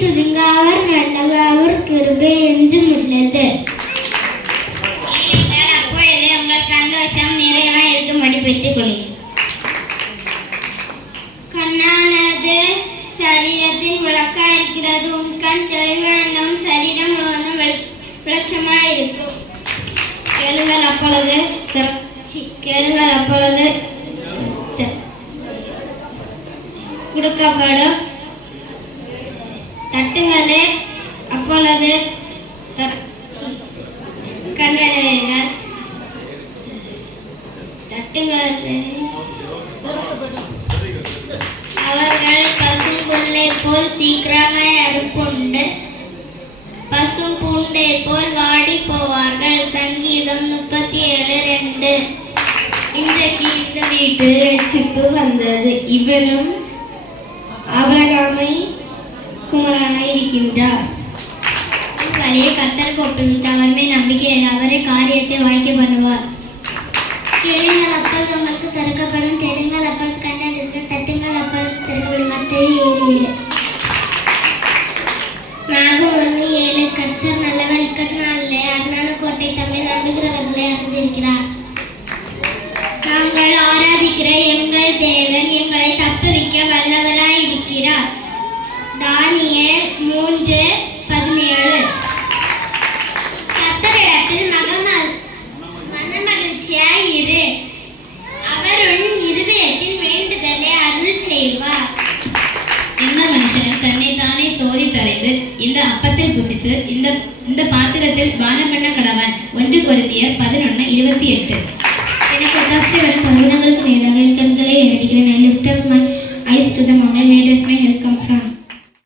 துதிங்க, அவர் நல்லவர், அவர் கிருபை என்றும் உள்ளது. அப்பொழுது உங்கள் சந்தோஷம் நிறைவாக இருக்கும்படி பெற்றுக் கொள்ளுங்கள். கண்ணானது சரீரத்தின் விளக்காய் இருக்கிறது. உன் கண் தெளிவானும் சரீரம் முழுவதும் வெளிச்சமாய் இருக்கும். கேளுங்கள் அப்பொழுது கொடுக்கப்படும். தட்டுங்களே அப்பொழுது கண்டடைவீர்கள். தட்டுங்களே. அவர்கள் பசும் புல்லை போல் சீக்கிரமாய் அறுப்புண்டு பசும் பூண்டை போல் வாடி போவார்கள். சங்கீதம் 37:2. இன்றைக்கு இந்த வீட்டு ரட்சிப்பு வந்தது. இவனும் ஆபிரகாமை குமாரனாய் இருக்கின்றார். வழியை கர்த்தருக்கு ஒப்புவித்து அவர் மேல் நம்பிக்கை அவரே காரியத்தை வாய்க்க பண்ணுவார். கேளுங்கள் அப்பொழுது உங்களுக்கு திறக்கப்படும், தேடுங்கள் அப்பொழுது கண்டடைவீர்கள், தட்டுங்கள் அப்பொழுது திறக்கப்படும். மத்தேயு 7:7. நாகம் 1:7. கர்த்தர் நல்லவர், இக்கட்டினாலே அரணான கோட்டை தம்மில் நம்புகிறவர்களை அறிந்திருக்கிறார். நாங்கள் ஆராதிக்கிற எங்கள் தேவன் எங்களை தப்புவிக்க வல்லவராய் இருக்கிறார். தானியேல் 3:17. கர்த்தரிடத்தில் மனமகிழ்ச்சியாய் இரு, அவர் உன் இருதயத்தின் வேண்டுதலை அருள் செய்வார். இந்த மனுஷன் தன்னை தானே சோதித்தறிந்து இந்த அப்பத்தில் புசித்து இந்த பாத்திரத்தில் பானம் பண்ண கடவன். 1 கொரிந்தியர் 11:28. எனக்கு ஒத்தாசை வரும் பர்வதங்களுக்கு நேராக என் கண்களை ஏறடிக்கிறேன். I lift up my eyes to the mountain, where does my help come from?